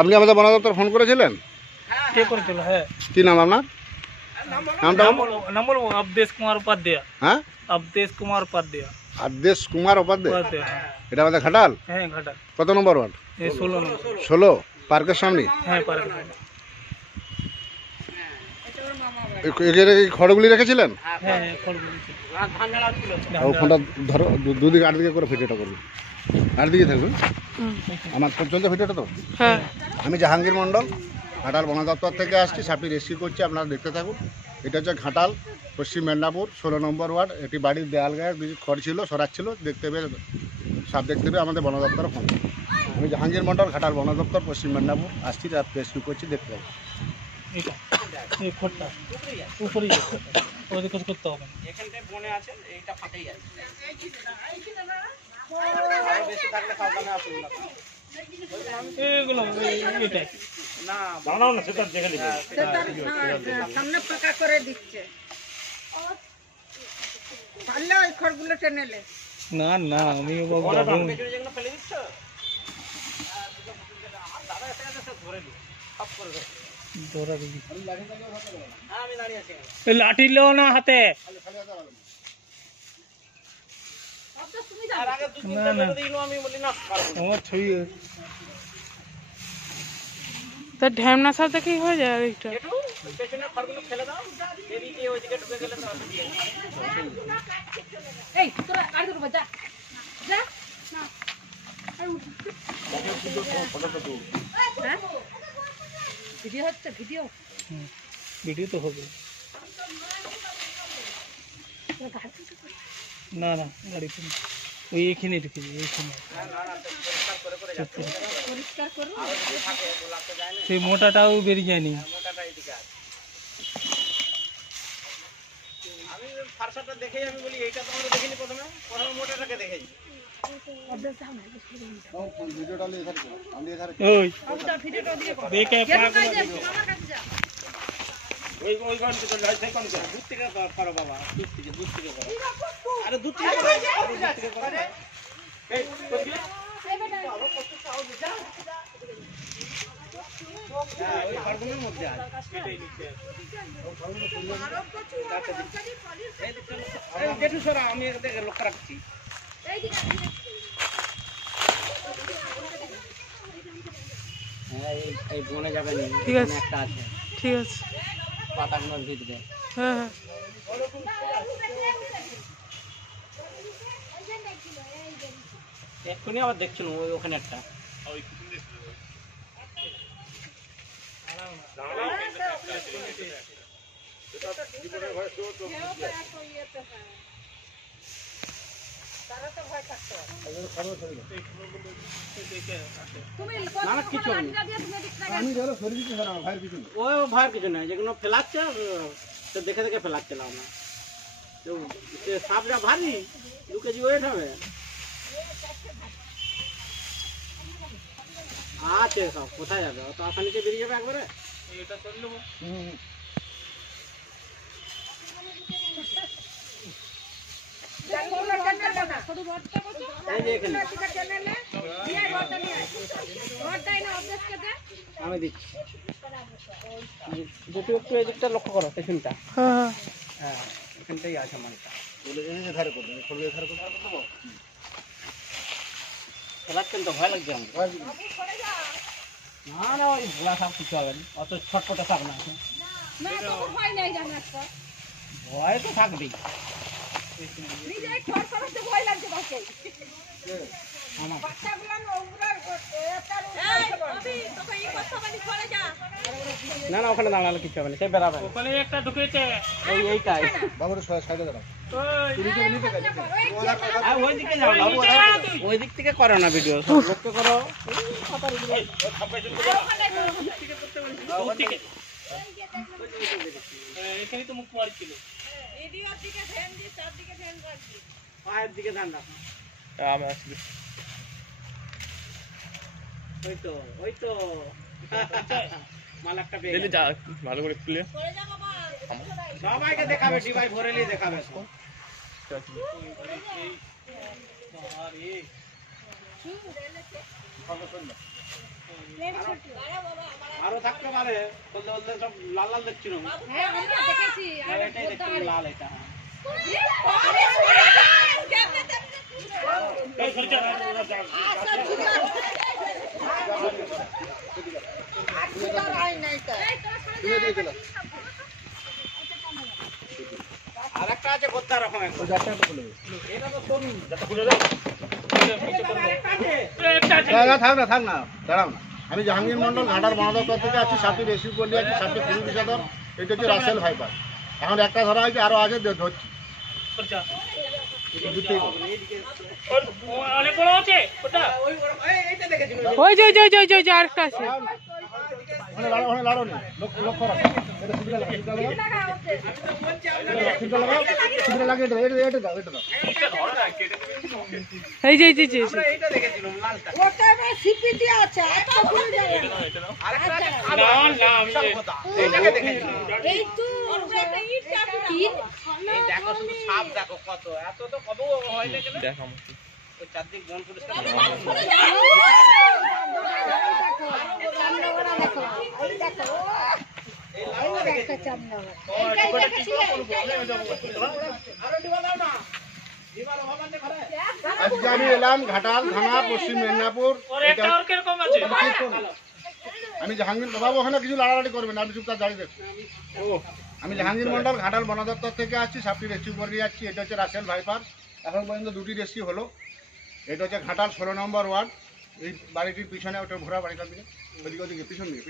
আপনি আমাদের বন দপ্তর ফোন করেছিলেন? কে করেছিল? হ্যাঁ। কি নাম আপনার? নামটা নাম বলবো? অবদেশ কুমার উপাধ্যায়। হ্যাঁ, অবদেশ কুমার উপাধ্যায়। আদেশ কুমার উপাধ্যায়। হ্যাঁ। এটা আমাদের ঘাটাল। হ্যাঁ ঘাটাল। কত নম্বর ওয়ার্ড? এই 16 নম্বর। 16 পার্কের সামনে। হ্যাঁ পার্ক। খড়গুলি রেখেছিলেন? হ্যাঁ ওখানটা ধরো, দুদিকে আটদিকে করে ভিডিওটা করবে, আটদিকে থাকবে। আমার চলছে ভিডিওটা তো। হ্যাঁ, আমি জাহাঙ্গীর মণ্ডল, ঘাটাল বন দপ্তর থেকে আসছি। সাপটি রেস্কিউ করছি, আপনারা দেখতে থাকুন। এটা হচ্ছে ঘাটাল পশ্চিম মেদিনীপুর 16 নম্বর ওয়ার্ড। এটি বাড়ির দেয়াল গায়ে কিছু খড় ছিল, সরাচ্ছিল, দেখতে পেয়ে সাপ দেখতে পেয়ে আমাদের বন দপ্তরে ফোন। আমি জাহাঙ্গীর মণ্ডল, ঘাটাল বন দপ্তর পশ্চিম মেদিনীপুর আসছি, রেস্কিউ করছি, দেখতে থাকুন। এই খড়টা উপরেই ওদের কাজ করতে হবে। এখানটায় বনে আছে, এইটা ফাঁকাই আছে। আর বেশি থাকলে সাবধানে আসুন না। এইগুলো এটাই না বানাও না, সেটা দেখে নিবে। সামনে ফাঁকা করে দিচ্ছে, তাহলে ওই খড়গুলো টেনেলে। না না, আমি যেগুলো ফেলে দিচ্ছ দাদা এসে গেছে, সব ধরে নিই, সব করে দেবে। ধরা দিবি। হ্যাঁ আমি দাঁড়িয়ে আছি। এই লাঠি লো না হাতে। আর আগে 2-3টা বেঁধে দিল, আমি বলি না পারবো না। আমার ছবি তা ঢ্যামনা সাপ দেখেই হয়ে যায় আরেকটা। একটু পেছনে খড়গুলো ফেলে দাও, এদিকে ওইদিকে ঢুকে গেলে তো আসবে। এই তোরা আর ধরবা, যা যা না। ভিডিও হচ্ছে, ভিডিও ভিডিও তো হবে। না না, গাড়িতে না। ওই এখানে ঢুকেছি, এইখানে পরিষ্কার করো। সেই মোটাটাও বেরিয়ে যায়নি। মোটাটা এদিকে আছে। আমি ফারসাটা দেখেই আমি বলি এইটা তো আমরা দেখিনি প্রথমে মোটাটাকে দেখেছি। ভিডিওটা নিয়ে এখানে করো, আমি এখানে ওই ভিডিওটা দিয়ে করো। দেখে আমার কাছে যা। ওই গান তো যাই সেই কোন করে দূর থেকে করো বাবা, দূর থেকে করো। আরে দূর থেকে করো, আরে দূর থেকে করো। এই কোথায়? এই বেটা আলো কত চাও যা। ওই ফার্মের মধ্যে আছে, এটাই নিচে আছে। এই জেঠু সরা, আমি এদিকে লক্ষ্য রাখছি। হ্যাঁ এই বনে যাবে না, ঠিক আছে, একটা আছে ঠিক আছে। পাতাগুলোর ভিতরে। হ্যাঁ হ্যাঁ। এক্ষুনি আবার দেখছেন ওখানে একটা। না না কিছু নেই, আমি গেল সরি দিতে স্যার, আমার ভাইয়ের কিছু নেই। ওই ভয়ের কিছু নেই, যেগুলো ফেলাচ্ছে তো দেখে দেখে ফেলাচ্ছিলাম না। সাপটা ভারী, 2 কেজি ওয়েট হবে। আছে সব, কোথায় যাবে? তো আসার নিচে বেরিয়ে যাবে একবারে। এটা চলে নেবো। এই যে এখানে আমি দিচ্ছি, দুটো একটু এদিকটা লক্ষ্য করো, পেছনটা। হ্যাঁ হ্যাঁ এখানটাই আছে মালটা। ধারে করবেন, খড়গুলো ধারে করবেন। ফেলাচ্ছেন তো ভয় লাগছে আমার। না না ওই ভোলা সাপ কিছু হবে না, অত ছটপটে সাপ না। ভয় তো থাকবেই। না না ওখানে দাঁড়ালে কিছু হবে না, সে বেড়াবে। ওখানে একটা ঢুকেছে। এইটাই বাবুর সাইডে দাঁড়াও। ওই দিকে যাও বাবু, ওই দিক থেকে করো না ভিডিও, লোককে করো। এখানে তো মুখ মার ছিল। পায়ের দিকে ধান রাখো। আমি আসলি ওই তো মাল একটা পেয়ে গেছে। ভালো করে খুলে সবাইকে দেখাবে, ডিভাই ভরে নিয়ে দেখাবে। আরো থাকতে পারে, বললে বললে সব লাল লাল দেখছিল। হ্যাঁ আমরা দেখেছি আর এটাই দেখছি লাল এটা। এই সরকার আর একটা আছে গোদ্দা রকম একটা। এটা তো তরুণ, যেটা খুলে দাও। থাক না দাঁড়াও না। আমি জাহাঙ্গীর মন্ডল ঘাটার বন দপ্তর থেকে আছি, সাপটি রেস্কিউ করে আছি, সাপটি পুলিশ বিষাদর। এটা হচ্ছে রাসেল ভাইপার। এখন একটা ধরা হয়েছে, আরো আছে ধরছি। অনেক বড় আছে ওটা। এইটা দেখেছিল। ওই যে আরেকটা আছে। ওখানে লাড়ো নেই, লক্ষ্য রাখো। এটা সিগন্যাল লাগাও, সিগন্যাল লাগিয়ে দাও, এটা দাও। এই যে এইটা দেখেছিলাম লালটা। ওটা আবার সিপিটি আছে একটা পুরো যাবে আরেকটা আছে কালো। না আমি এইটাকে দেখেছিলাম। এই তো একটা ইট চাপু এই দেখো শুধু সাপ দেখো কত, এত তো কত হয় না কেন? দেখ আমার ওই চারদিক বন পরিষ্কার। আরো ডিবা দাও না। ডিবার অভাব আছে ঘরে। আজকে আমি এলাম ঘাটাল থানা, পশ্চিম মেদিনীপুর। এটা আর কিরকম আছে আমি জাহাঙ্গীর বাবু, ওখানে কিছু লাড়ালাড়ি করবেন, আপনি চুপচাপ দাঁড়িয়ে দেখুন। আমি জাহাঙ্গীর মন্ডল ঘাটাল বন দপ্তর থেকে আসছি, সাপটি রেস্কিউ করে যাচ্ছি। এটা হচ্ছে রাসেল ভাইপার। এখন পর্যন্ত 2টি রেস্কিউ হলো। এটা হচ্ছে ঘাটাল 16 নম্বর ওয়ার্ড। এই বাড়িটির পিছনে, ওটা ঘোরা বাড়িটার দিকে, ওদিকে পিছন দিকে।